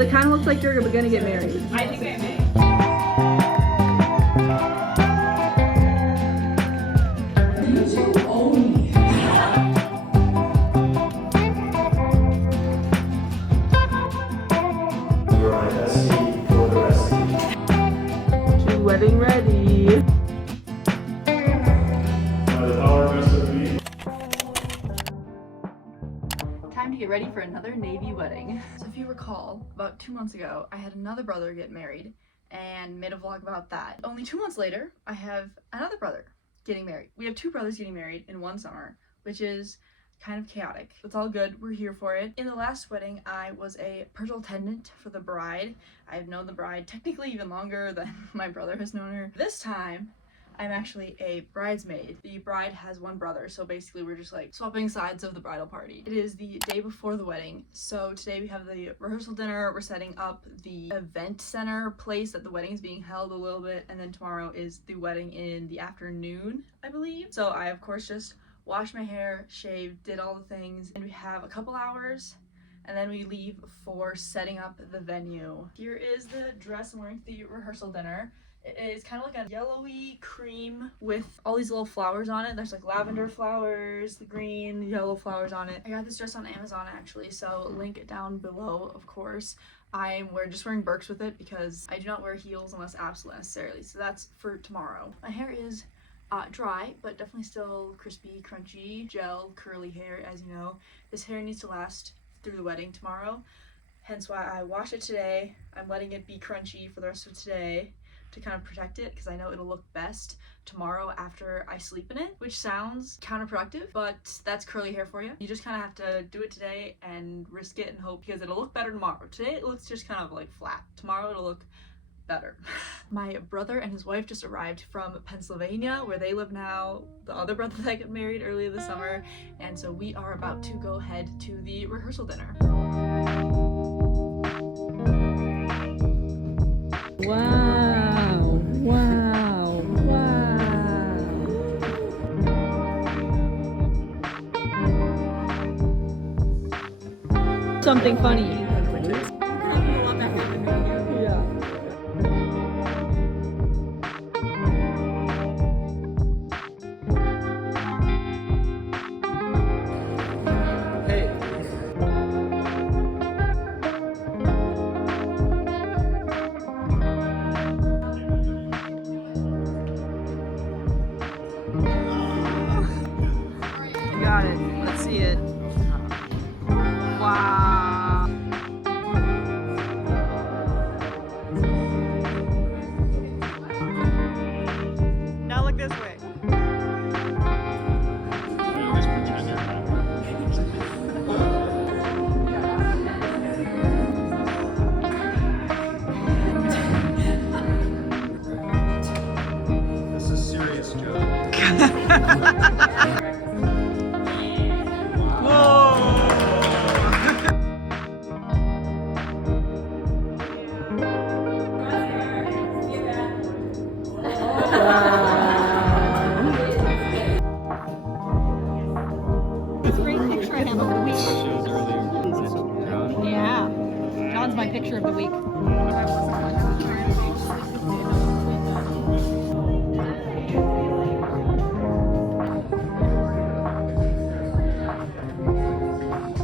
Well, it kind of looks like you're gonna get married. I think I may. Wedding ready. Time to get ready for another Navy wedding. So if you recall, about 2 months ago, I had another brother get married and made a vlog about that. Only 2 months later, I have another brother getting married. We have 2 brothers getting married in one summer, which is kind of chaotic. It's all good, we're here for it. In the last wedding, I was a personal attendant for the bride. I've known the bride technically even longer than my brother has known her. This time, I'm actually a bridesmaid. The bride has one brother, so basically we're just like swapping sides of the bridal party. It is the day before the wedding, so today we have the rehearsal dinner. We're setting up the event center place that the wedding is being held a little bit, and then tomorrow is the wedding in the afternoon, I believe. So I, of course, just washed my hair, shaved, did all the things, and we have a couple hours and then we leave for setting up the venue. Here is the dress I'm wearing for the rehearsal dinner. It is kind of like a yellowy cream with all these little flowers on it. There's like lavender flowers, the green, yellow flowers on it. I got this dress on Amazon actually, so link it down below, of course. I'm just wearing Birks with it because I do not wear heels unless absolutely necessarily, so that's for tomorrow. My hair is dry, but definitely still crispy, crunchy, gel, curly hair, as you know. This hair needs to last through the wedding tomorrow, hence why I washed it today. I'm letting it be crunchy for the rest of today to kind of protect it because I know it'll look best tomorrow after I sleep in it, which sounds counterproductive, but that's curly hair for you. You just kind of have to do it today and risk it and hope, because it'll look better tomorrow. Today it looks just kind of like flat. Tomorrow it'll look better. My brother and his wife just arrived from Pennsylvania, where they live now. The other brother that got married earlier this summer, and so we are about to go head to the rehearsal dinner. Wow, wow, wow. Something funny. Got it. Let's see it. Wow. Now look this way. This is serious, Joe. Yeah. John's my picture of the week.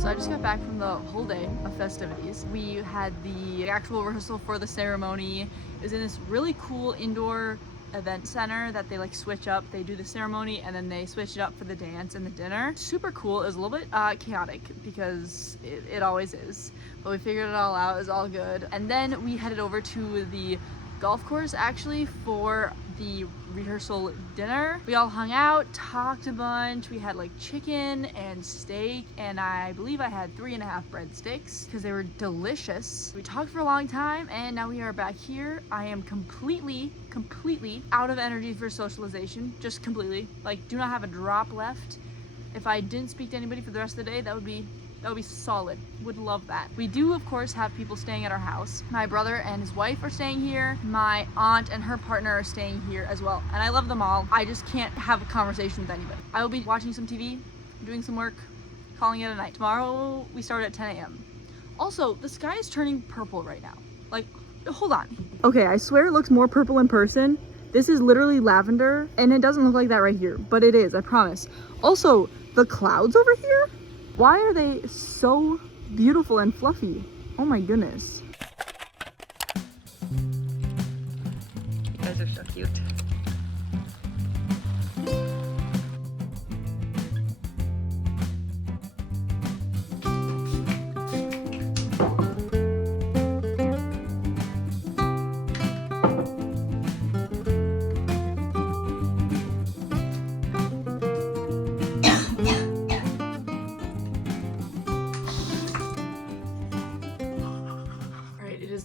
So I just got back from the whole day of festivities. We had the actual rehearsal for the ceremony. It was in this really cool indoor event center that they like switch up. They do the ceremony and then they switch it up for the dance and the dinner. Super cool. It was a little bit chaotic because it always is, but we figured it all out. It was all good. And then we headed over to the golf course actually for the rehearsal dinner. We all hung out, talked a bunch. We had like chicken and steak, and I believe I had 3.5 breadsticks because they were delicious. We talked for a long time, and now we are back here. I am completely out of energy for socialization, just completely. Like, do not have a drop left. If I didn't speak to anybody for the rest of the day, that would be solid. Would love that. We do, of course, have people staying at our house. My brother and his wife are staying here. My aunt and her partner are staying here as well. And I love them all. I just can't have a conversation with anybody. I will be watching some TV, doing some work, calling it a night. Tomorrow we start at 10 a.m. Also, the sky is turning purple right now. Like, hold on. Okay, I swear it looks more purple in person. This is literally lavender, and it doesn't look like that right here, but it is, I promise. Also, the clouds over here, why are they so beautiful and fluffy? Oh my goodness. You guys are so cute.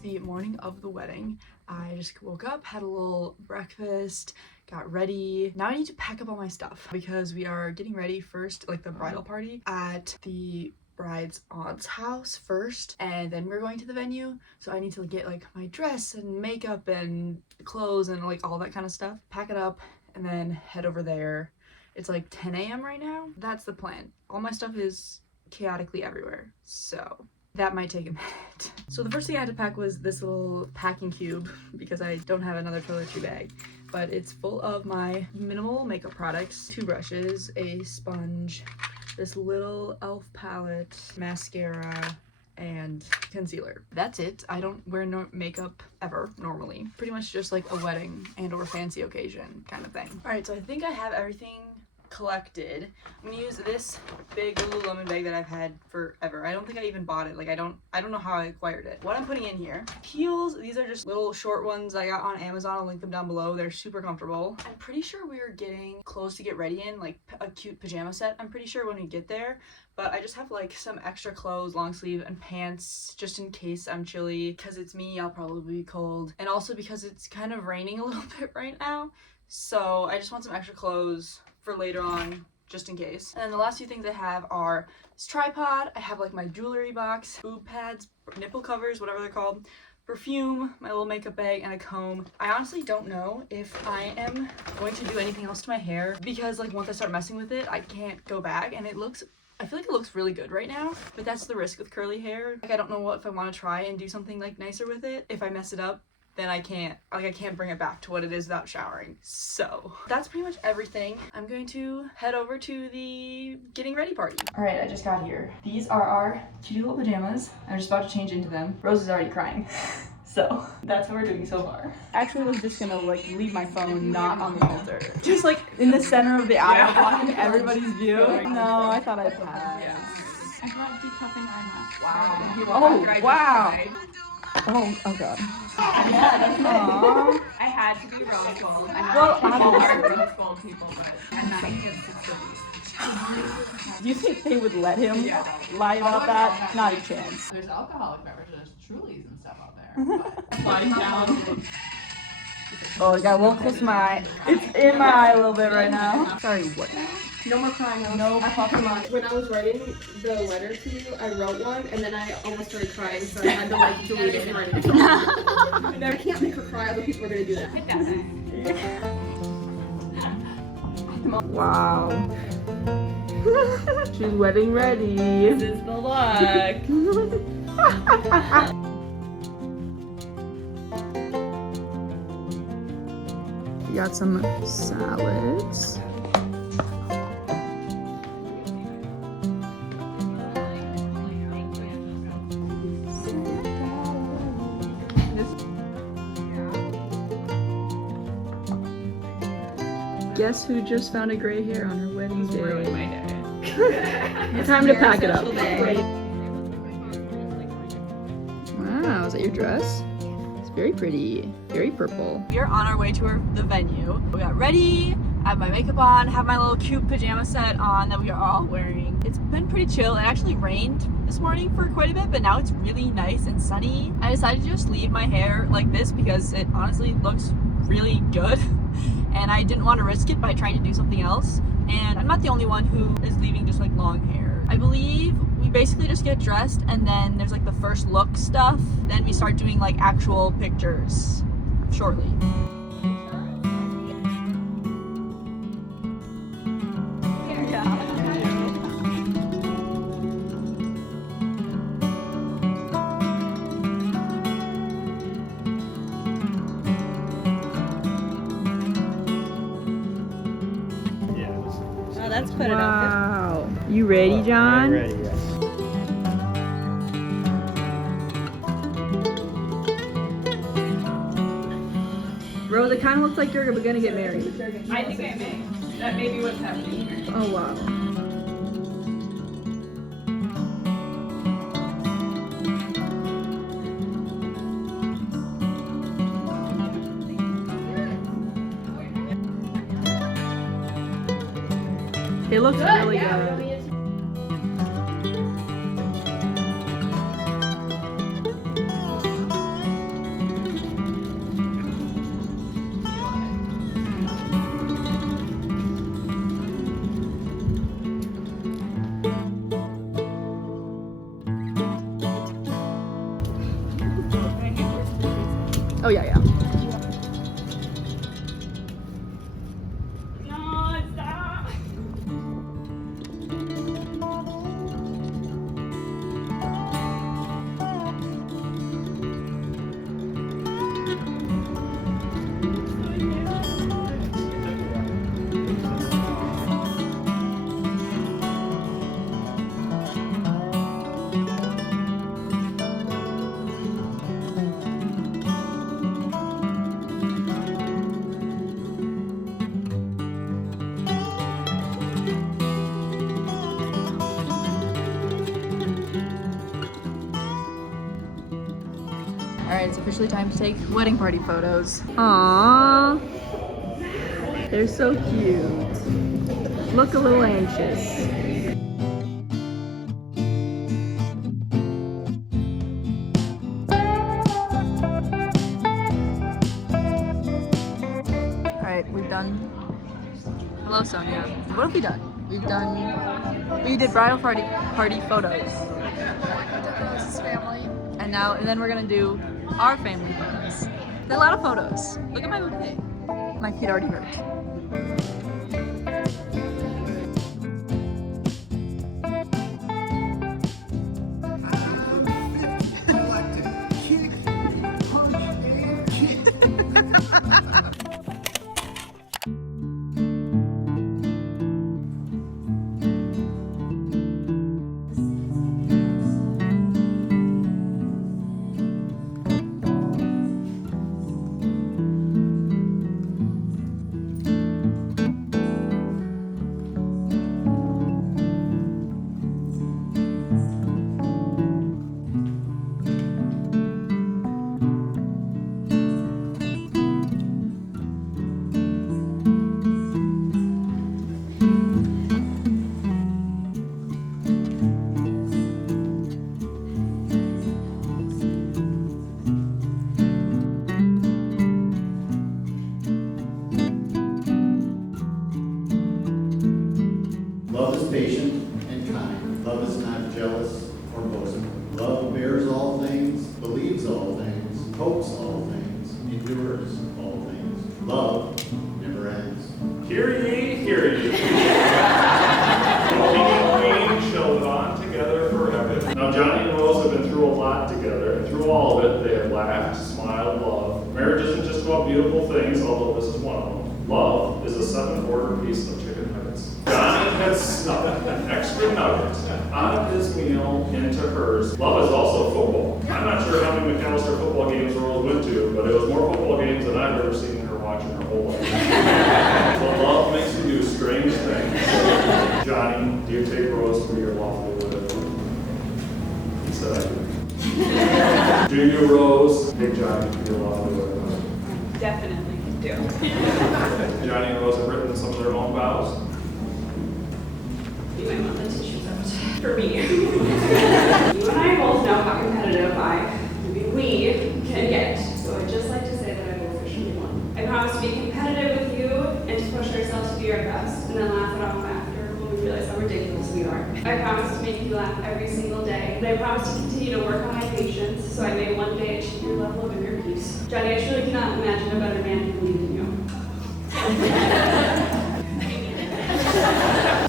The morning of the wedding. I just woke up, had a little breakfast, got ready. Now I need to pack up all my stuff because we are getting ready first, like the bridal party at the bride's aunt's house first, and then we're going to the venue. So I need to get like my dress and makeup and clothes and like all that kind of stuff, pack it up, and then head over there. It's like 10 a.m. right now. That's the plan. All my stuff is chaotically everywhere, so that might take a minute. So the first thing I had to pack was this little packing cube because I don't have another toiletry bag. But it's full of my minimal makeup products, 2 brushes, a sponge, this little e.l.f. palette, mascara, and concealer. That's it. I don't wear no makeup ever normally. Pretty much just like a wedding and or fancy occasion kind of thing. Alright, so I think I have everything collected. I'm gonna use this big Lululemon bag that I've had forever. I don't think I even bought it. Like I don't know how I acquired it. What I'm putting in here, heels. These are just little short ones I got on Amazon. I'll link them down below. They're super comfortable. I'm pretty sure we are getting clothes to get ready in, like a cute pajama set. I'm pretty sure when we get there. But I just have like some extra clothes, long sleeve and pants, just in case I'm chilly. Because it's me, I'll probably be cold. And also because it's kind of raining a little bit right now. So I just want some extra clothes for later on, just in case. And then the last few things I have are this tripod. I have like my jewelry box, boob pads, nipple covers, whatever they're called, perfume, my little makeup bag, and a comb. I honestly don't know if I am going to do anything else to my hair because like once I start messing with it, I can't go back, and I feel like it looks really good right now, but that's the risk with curly hair. Like I don't know if I want to try and do something like nicer with it. If I mess it up, then I can't bring it back to what it is without showering. So that's pretty much everything. I'm going to head over to the getting ready party. All right, I just got here. These are our cute little pajamas. I'm just about to change into them. Rose is already crying. So that's what we're doing so far. Actually, I was just gonna like leave my phone not on the altar. Just like in the center of the aisle, blocking everybody's view. No, I thought I'd pass. I brought decuffing eyemask. Wow. Oh, wow. Oh god. Yeah, Aww. I had to be rose gold. Well, Are rose gold people, but I'm not gonna get 6 of these. Do you think they would let him lie about that? Not a chance. There's alcoholic beverages, Trulies and stuff out there. But Lying down. Oh, it got a little close to my eye. It's in my eye a little bit right now. Sorry, what now? No more crying. No fucking When I was writing the letter to you, I wrote one, and then I almost started crying, so I had to like delete it and write it. I can't make her cry. Other people are gonna do that. Wow. She's wedding ready. This is the look. We got some salads. Guess who just found a gray hair on her wedding day? Time to pack it up. Wow, is that your dress? It's very pretty, very purple. We are on our way to the venue. We got ready, I have my makeup on, have my little cute pajama set on that we are all wearing. It's been pretty chill. It actually rained this morning for quite a bit, but now it's really nice and sunny. I decided to just leave my hair like this because it honestly looks really good. And I didn't want to risk it by trying to do something else. And I'm not the only one who is leaving just like long hair. I believe we basically just get dressed and then there's like the first look stuff. Then we start doing like actual pictures shortly. fitted outfit. Wow. You ready, John? I'm ready, yes. Rose, it kind of looks like you're gonna get married. I think I may. That may be what's happening here. Oh, wow. It looks really good. Oh yeah, yeah. Alright, it's officially time to take wedding party photos. Aww. They're so cute. Look a little anxious. Alright, we've done. Hello, Sonia. What have we done? We did bridal party photos. Family. And then we're gonna do our family photos. There's a lot of photos. Look at my bouquet. My feet already hurt. Love is patient and kind. Love is not jealous or boastful. Love bears all things, believes all things, hopes all things, endures all things. Love never ends. Hear ye, hear ye. King and queen shall live on together forever. Now Johnny and Rose have been through a lot together, and through all of it, they have laughed, smiled, loved. Marriage isn't just about beautiful things, although this is one of them. Love is a 7-quarter piece of chicken nuggets. Johnny had snuck an extra nugget out of his meal into hers. Love is also football. I'm not sure how many McAllister football games Rose went to, but it was more football games than I've ever seen her watching her whole life. Well, love makes you do strange things. Johnny, do you take Rose for your lawful widow? He said I do. Do you, Rose, take Johnny for your lawful widow? Definitely do. Johnny and Rose have written some of their own vows. You might want the tissues out for me. You and I both know how competitive we can get. So I'd just like to say that I will officially won. I promise to be competitive with you and to push ourselves to be our best and then laugh it off after when we realize how ridiculous we are. I promise to make you laugh every single day. And I promise to continue to work on my patience so I may one day achieve your level of inner peace. Johnny, I truly cannot imagine a better man to believe in you.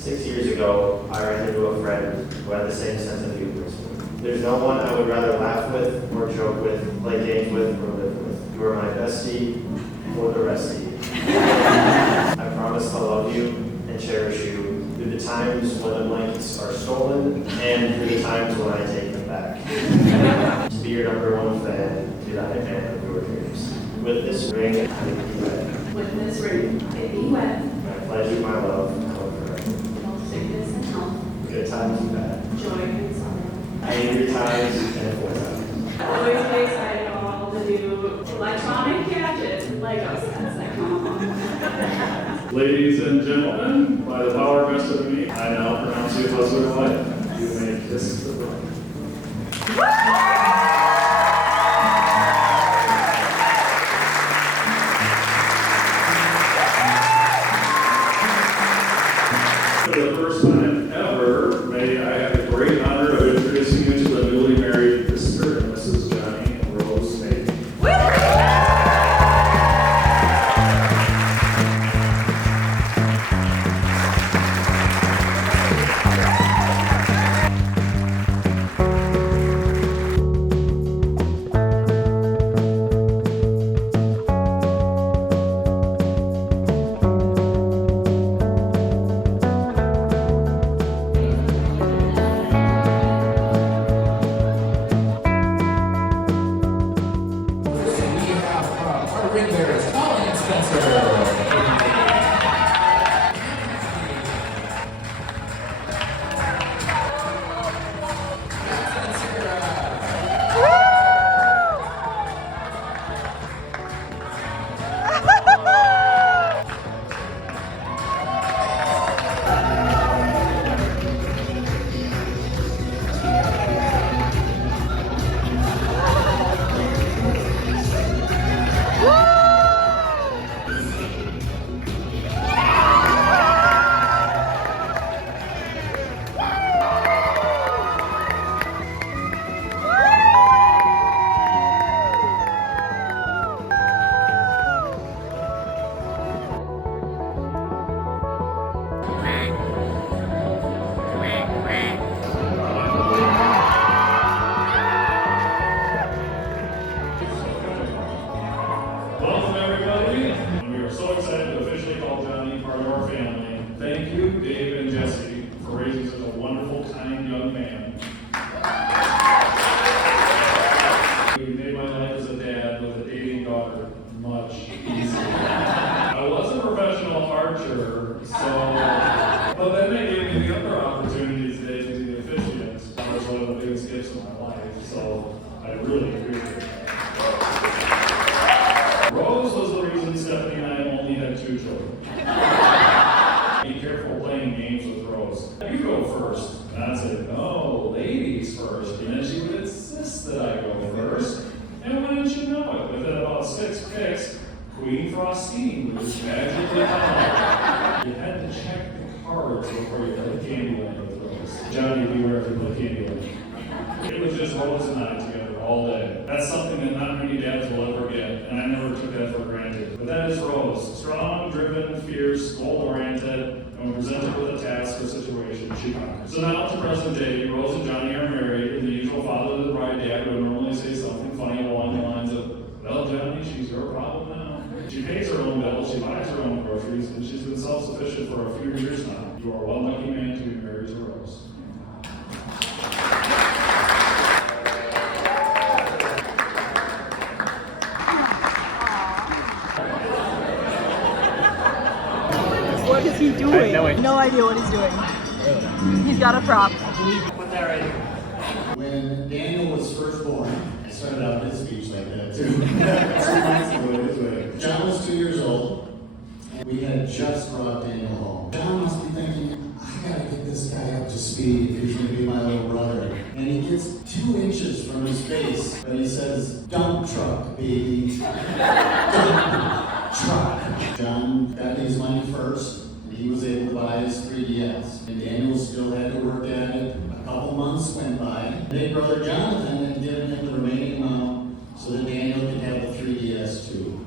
6 years ago, I ran into a friend who had the same sense of humor. There's no one I would rather laugh with, or joke with, play games with, or live with. You are my bestie for the rest of you. I promise to love you and cherish you, to the times when the blankets are stolen and through the times when I take them back. To be your number one fan, did I man of your dreams. With this ring, I make you wed. With this ring, I be wed. I pledge you my love, however. In all sickness and health, Good times and bad. joy and sorrow. Angry times and full times. Always be excited about all the new electronic gadgets and Lego sets that come along. Ladies and gentlemen, by the power vested in me, I now pronounce you husband and wife. You may kiss the bride. For the first time ever, may I have the great honor of introducing you to the newly married Mr. and Mrs. Johnny and Rose May. Welcome, everybody. We are so excited to officially call Johnny part of our family. Thank you, Dave and Jesse, for raising such a wonderful, kind young man. You made my life as a dad with a dating daughter much easier. I was a professional archer, but then they gave me the other opportunities today to be the officiant. That was one of the biggest gifts of my life, so I really appreciate it. Rose was the reason Stephanie and I only had 2 children. Be careful playing games with Rose. You go first. And I'd say, no, ladies first. And then she would insist that I go first. And wouldn't you know it, within about 6 picks, Queen Frostine would just magically come out. You had to check the cards before you played Candyland with Rose. Johnny, beware if you play Candyland. It was just Rose and I together all day. That's something that not many dads will ever get, and I never took that for granted. But that is Rose. Strong, driven, fierce, goal-oriented, and when presented with a task or situation, she conquers. So now to present day, Rose and Johnny are married, and the usual father to the bride dad would normally say something funny along the lines of, well, Johnny, she's your problem now. She pays her own bills, she buys her own groceries, and she's been self-sufficient for a few years now. You are one lucky man to be married to Rose. What is he doing? No idea what he's doing. He's got a prop. When Daniel was first born, I started out his speech like that too. 2 months ago, John was 2 years old, and we had just brought Daniel home. John must be thinking, I gotta get this guy up to speed if he's gonna be my little brother. And he gets 2 inches from his face, but he says, dump truck, baby. Dump truck. John got his money first. He was able to buy his 3DS, and Daniel still had to work at it. A couple months went by. Big brother Jonathan had given him the remaining amount so that Daniel could have the 3DS too.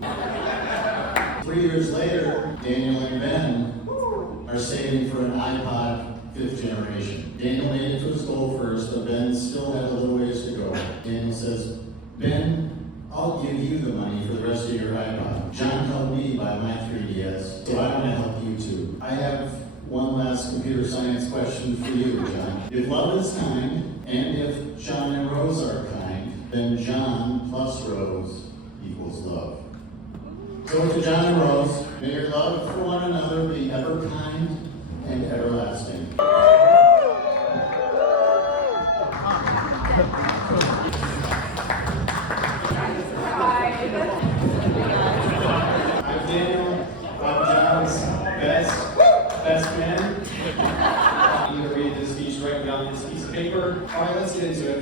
3 years later, Daniel and Ben are saving for an iPod 5th generation. Daniel made it to his goal first, but Ben still had a little ways to go. Daniel says, Ben, I'll give you the money for the rest of your iPod. John helped me buy my 3DS, so I want to help you too. I have One last computer science question for you, John. If love is kind, and if John and Rose are kind, then John plus Rose equals love. So to John and Rose, may your love for one another be ever kind and everlasting. I'm Daniel. I'm John's best man. I'm going to read this speech right down this piece of paper. All right, let's get into it.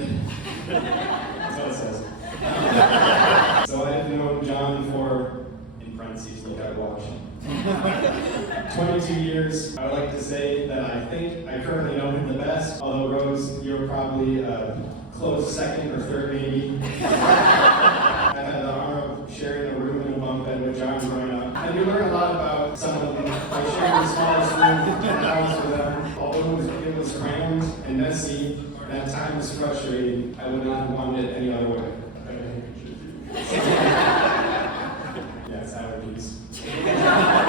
That's what it says. So I've known John for, in parentheses, look at watch, 22 years. I would like to say that I think I currently know him the best, although Rose, you're probably a close second or third maybe. I've had the honor of sharing a room in a bunk bed with John growing up. And we learn a lot about some of them by sharing the smallest room in the house with them. Although it was crammed and messy, and at times frustrating, I would not have wanted it any other way. Yes, allergies.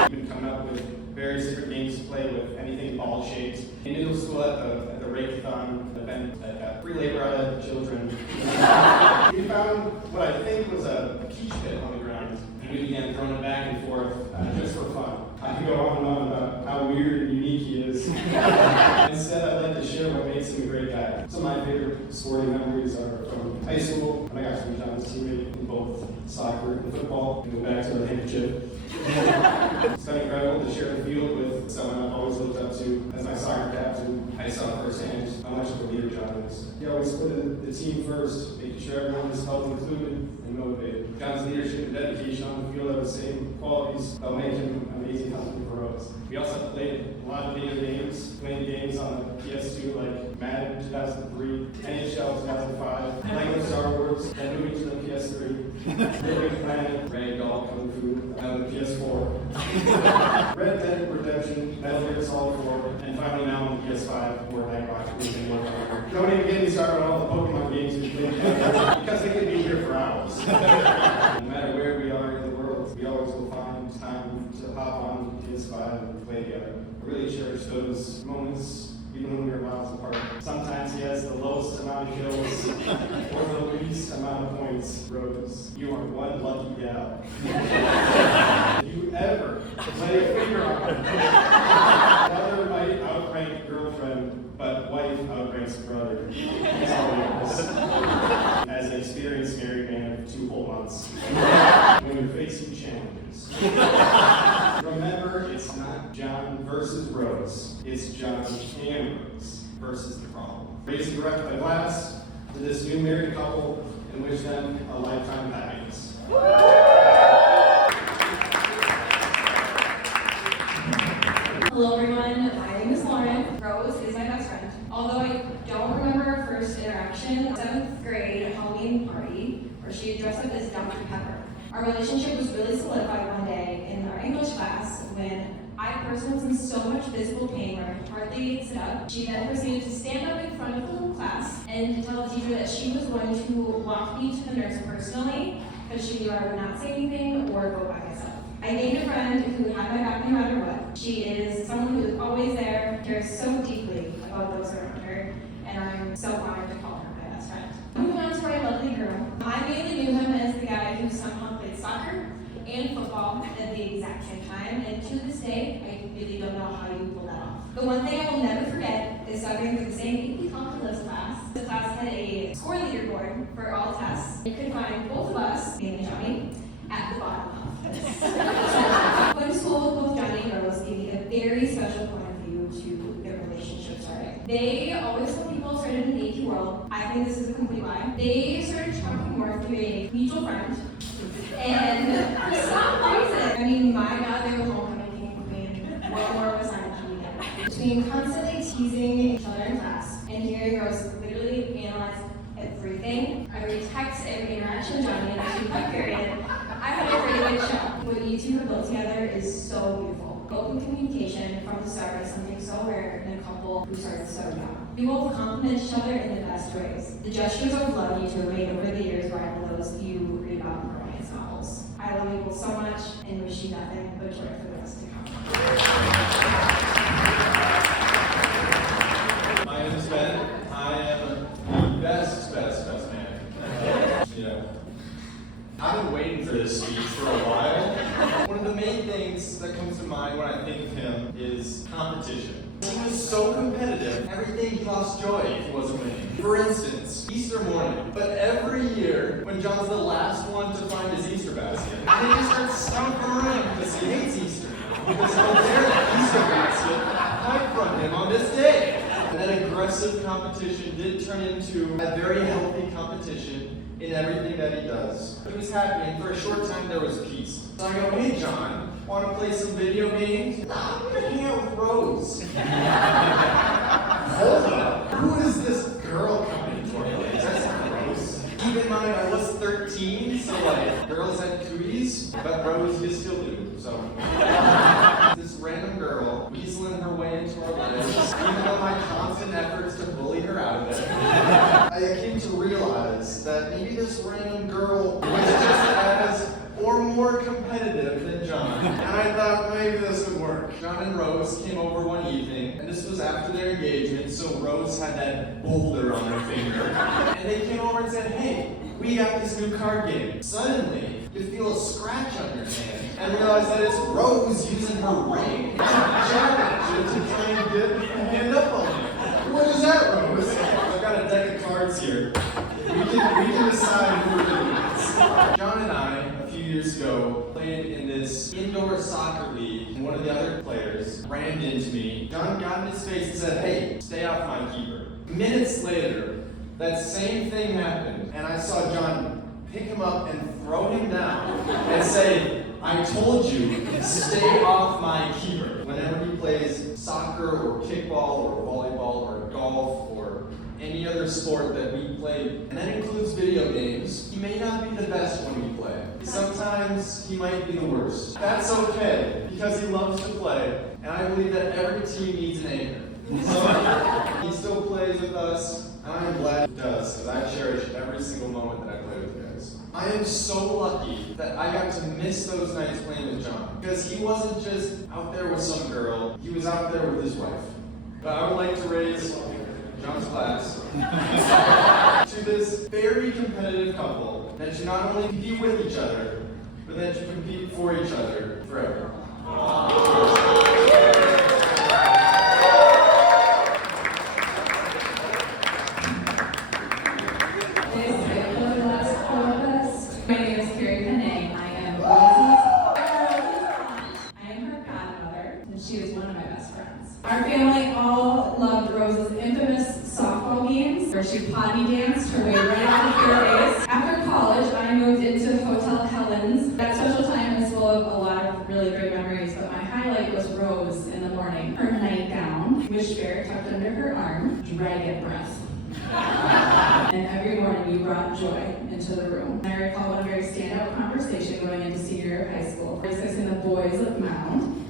We would come up with various different games to play with, anything ball shaped. In middle school at the Rake-a-thon event that got free labor out of children, we found what I think was a peach pit on the ground, and we began throwing it back and forth just for fun. I could go on and on about how weird and unique he is. Instead, I'd like to share what makes him a great guy. Some of my favorite sporting memories are from high school, when I got to be John's teammate in both soccer and football, and go back to the handkerchief. It's been incredible to share the field with someone I've always looked up to as my soccer captain. I saw firsthand how much of a leader John is. He always put the team first, making sure everyone was felt included and motivated. John's leadership and dedication on the field are the same qualities that make him amazing company for us. We also played a lot of video games, playing games on the PS2 like Madden 2003, NHL 2005, Lego Star Wars, then moving to the PS3, Living Planet, Ragdoll, Kung Fu, and the PS4, Red Dead Redemption, Metal Gear Solid 4, and finally now on the PS5, Fortnite, Rocket. Don't even get me started on all the Pokemon games we played because they could be here for hours. No matter where we are in the world, we always will find time to hop on PS5 and play together. I really cherish those moments, even when we were miles apart. Sometimes he has the lowest amount of kills or the least amount of points. Rose, you are one lucky gal. If you ever lay a finger on her, brother might outrank girlfriend, but wife outranks brother. That's all he knows. As an experienced married man of 2 whole months. When you're facing challenges. Remember, it's not John versus Rose. It's John and Rose versus the problem. Raise your glass to this new married couple and wish them a lifetime of happiness. Hello everyone, my name is Lauren. Rose is my best friend. Although I don't remember our first interaction, 7th grade Halloween party where she dressed up as Dr. Pepper. Our relationship was really solidified one day in our English class when I personally was in so much physical pain where I could hardly sit up. She then proceeded to stand up in front of the whole class and tell the teacher that she was going to walk me to the nurse personally because she knew I would not say anything or go by myself. I gained a friend who had my back no matter what. She is someone who is always there, cares so deeply about those around her, and I'm so honored to call her my best friend. Moving on to our lovely girl. I mainly knew him as the guy who somehow played soccer and football at the exact same time, and to this day, I really don't know how you pull that off. The one thing I will never forget is subbing for the same AP calculus class. The class had a score leaderboard for all tests. You could find both of us, me and Johnny, at the bottom of this. Going to school with both Johnny and Rose gave me a very special point of view to their relationship starting. They always told people started in the AP world. I think this is a complete lie. They started talking more through a mutual friend. And for some reason, I mean, my God, they were homecoming king and queen. What more was I to do? Between constantly teasing each other in class and hearing Rose literally analyze everything, every text, every interaction Johnny and I had period, I had a pretty good show. What you two have built together is so beautiful. Open communication from the start is something so rare in a couple who started so young. You both complement each other in the best ways. The gestures of love you two have made over the years rival those you read about in romance novels. I love you both so much and wish you nothing but joy for the rest to come. I've been waiting for this speech for a while. One of the main things that comes to mind when I think of him is competition. He was so competitive, everything he lost joy if he wasn't winning. For instance, Easter morning. But every year, when John's the last one to find his Easter basket, and he just starts stomping around because he hates Easter. Because he'll tear that Easter basket right from him on this day. And that aggressive competition did turn into a very healthy competition in everything that he does. He was happy, and for a short time there was peace. So I go, hey John, want to play some video games? No, I'm going to hang out with Rose. Hold up, who is this girl coming for me? That's not Rose. Keep in mind, I was 13, so like, girls had cooties, but Rose you still do, so. This random girl weaseling her way into our lives, even though my constant efforts to bully her out of it. I came to realize that maybe this random girl was just as or more competitive than John. And I thought maybe this would work. John and Rose came over one evening, and this was after their engagement, so Rose had that boulder on her finger. And they came over and said, hey, we got this new card game. Suddenly, you feel a scratch on your hand, and realize that it's Rose using her ring to jab at you to try and get a hand up on you. What is that, Rose? I've got a deck of cards here. We can decide who we're doing this. John and I, a few years ago, played in this indoor soccer league, and one of the other players ran into me. John got in his face and said, hey, stay off my keeper. Minutes later, that same thing happened, and I saw John pick him up and throw him down and say, I told you, stay off my keeper. Whenever he plays soccer or kickball or volleyball or golf or any other sport that we play, and that includes video games, he may not be the best when we play. Sometimes he might be the worst. That's okay, because he loves to play, and I believe that every team needs an anchor. So he still plays with us, and I'm glad he does, because I cherish every single moment that I play with you guys. I am so lucky that I got to miss those nights playing with John, because he wasn't just out there with some girl, he was out there with his wife. But I would like to raise John's glass to this very competitive couple that you not only compete with each other, but that you compete for each other forever. She was one of my best friends. Our family all loved Rose's infamous softball games, where she potty danced her way right out of your face. After college, I moved into Hotel Helen's. That social time is full of a lot of really great memories, but my highlight was Rose in the morning. Her nightgown, wishbear tucked under her arm, dragon breath. And every morning you brought joy into the room. I recall one very standout conversation going into senior year of high school, discussing the boys of Mound.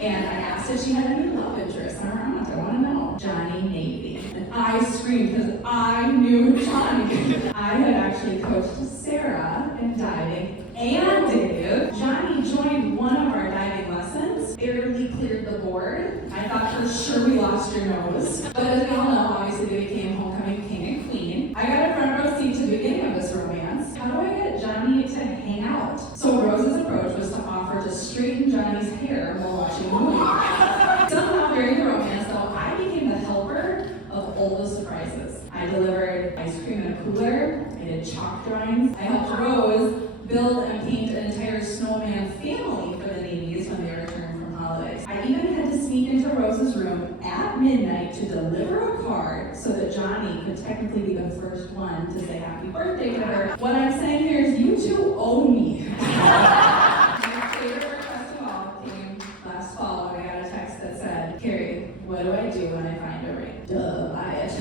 And I asked if she had any love interests on her aunt. I want to know. Johnny Navy. And I screamed because I knew Johnny. I had actually coached Sarah in diving and Dave. Johnny joined one of our diving lessons, barely cleared the board. I thought for sure we lost your nose. But as we all know, obviously they became homecoming king and queen. I got a front row seat to the beginning of this romance. How do I get Johnny to hang out? So Rose's approach was to offer to straighten Johnny's hair while watching a movie. Somehow during the romance, though, I became the helper of all the surprises. I delivered ice cream in a cooler, I did chalk drawings, I helped Rose build and paint an entire snowman family for the Navies when they returned from holidays. I even had to sneak into Rose's room at midnight to deliver a card so that Johnny could technically be the first one to say happy birthday to her. What I'm saying here is you two owe me. My favorite request of all came last fall when I got a text that said, Carrie, what do I do when I find a ring? Duh, buy it.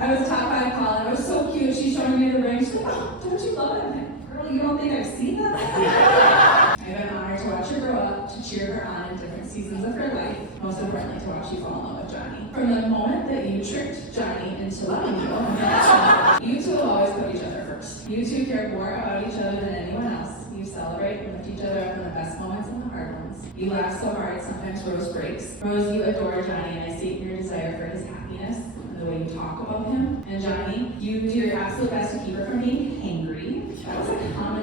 I was top 5 calling. It was so cute. She showed me the ring. She's like, oh, don't you love it? I'm like, girl, you don't think I've seen that? I've been honored to watch her grow up, to cheer her on in different seasons of her life, most importantly to watch you fall in love with Johnny. From the moment that you tricked Johnny into loving you, you two will always put each other first. You two care more about each other than anyone else. You celebrate and lift each other up in the best moments and the hard ones. You laugh so hard, sometimes Rose breaks. Rose, you adore Johnny, and I see your desire for his happiness and the way you talk about him. And Johnny, you do your absolute best to keep her from being hangry. That was a common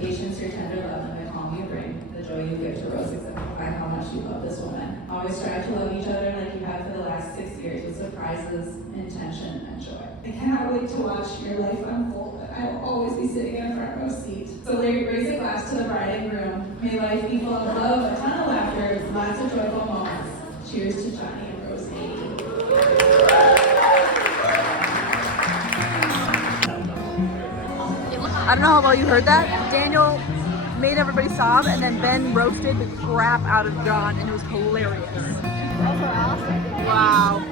patience, your tender love, and the calm you bring, the joy you give to Rose exemplify how much you love this woman. Always strive to love each other like you have for the last 6 years with surprises, intention, and joy. I cannot wait to watch your life unfold, but I will always be sitting in a front row seat. So Larry, raise a glass to the bride and groom. May life be full of love, a ton of laughter, lots of joyful moments. Cheers to Johnny and Rose. I don't know how well you heard that. Daniel made everybody sob, and then Ben roasted the crap out of John, and it was hilarious. Those were awesome. Wow.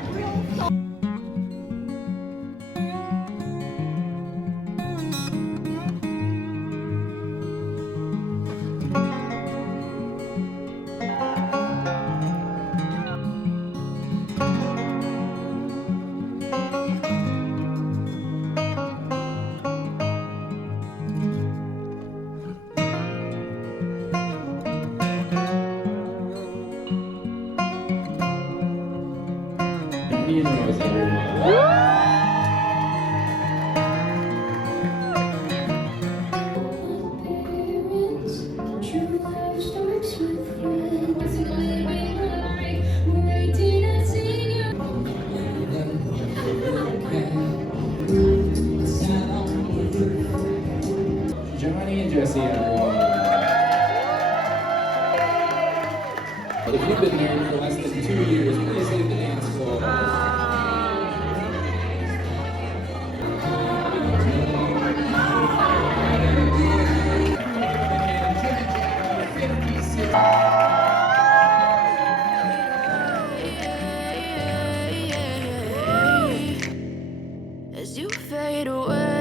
Johnny and Jesse, everyone. If you've been married for less than 2 years, please leave the dance floor. As you fade away.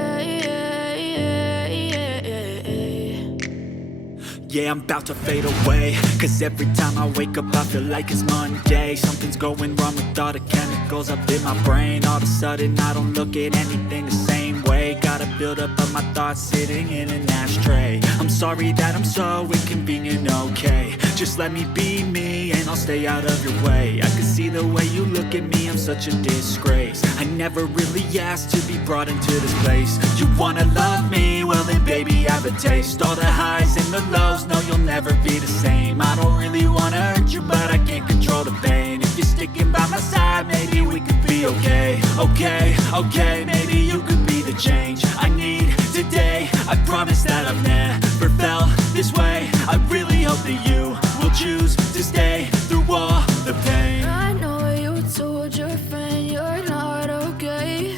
Yeah, I'm about to fade away, cause every time I wake up I feel like it's Monday. Something's going wrong with all the chemicals up in my brain. All of a sudden I don't look at anything the same way. Gotta build up of my thoughts sitting in an ashtray. I'm sorry that I'm so inconvenient, okay. Just let me be me and I'll stay out of your way. I can see the way you look at me, I'm such a disgrace. I never really asked to be brought into this place. You wanna love me? Well then baby have a taste. All the highs and the lows, no you'll never be the same. I don't really wanna hurt you but I can't control the pain. If you're sticking by my side maybe we could be okay. Okay, maybe you could be the change I need today. I promise that I've never felt this way. I really hope that you will choose to stay through all the pain. I know you told your friend you're not okay,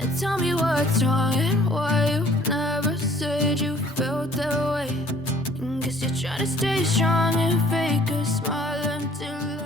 and tell me what's wrong and why you never said you felt that way. Guess you're trying to stay strong and fake a smile until